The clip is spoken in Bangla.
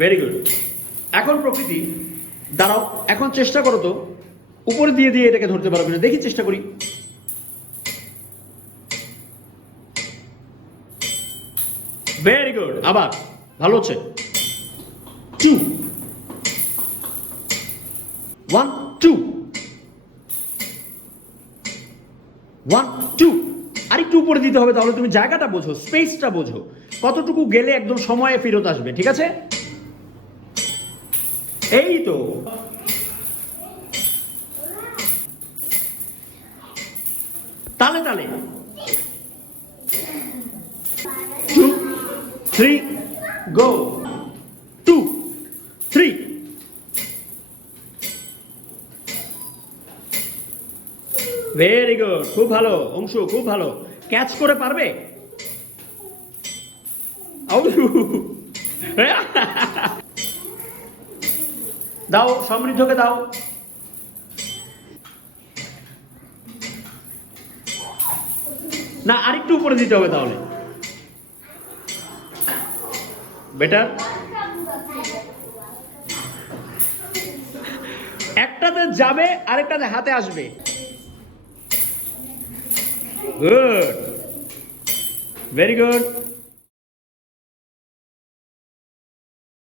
Very good. এখন প্রকৃতি দাঁড়াও, এখন চেষ্টা করো তো উপরে দিয়ে দিয়ে এটাকে ধরতে পারো কিনা, দেখি, চেষ্টা করি। ভেরি গুড, আবার ভালো হচ্ছে। 2 1 2 1 2। আরেকটু উপরে দিতে হবে, তাহলে তুমি জায়গাটা বোঝো, স্পেসটা বোঝো, কতটুকু গেলে একদম সময়ে ফেরত আসবে। ঠিক আছে, এই তো। তালে তালে। 2 3 গো। 2 3। ভেরি গুড, খুব ভালো অংশু, খুব ভালো। ক্যাচ করে পারবে? দাও, সমৃদ্ধকে দাও। না, আরেকটু উপরে দিতে হবে তাহলে বেটার। একটাতে যাবে, আরেকটাতে হাতে আসবে। Good, very good.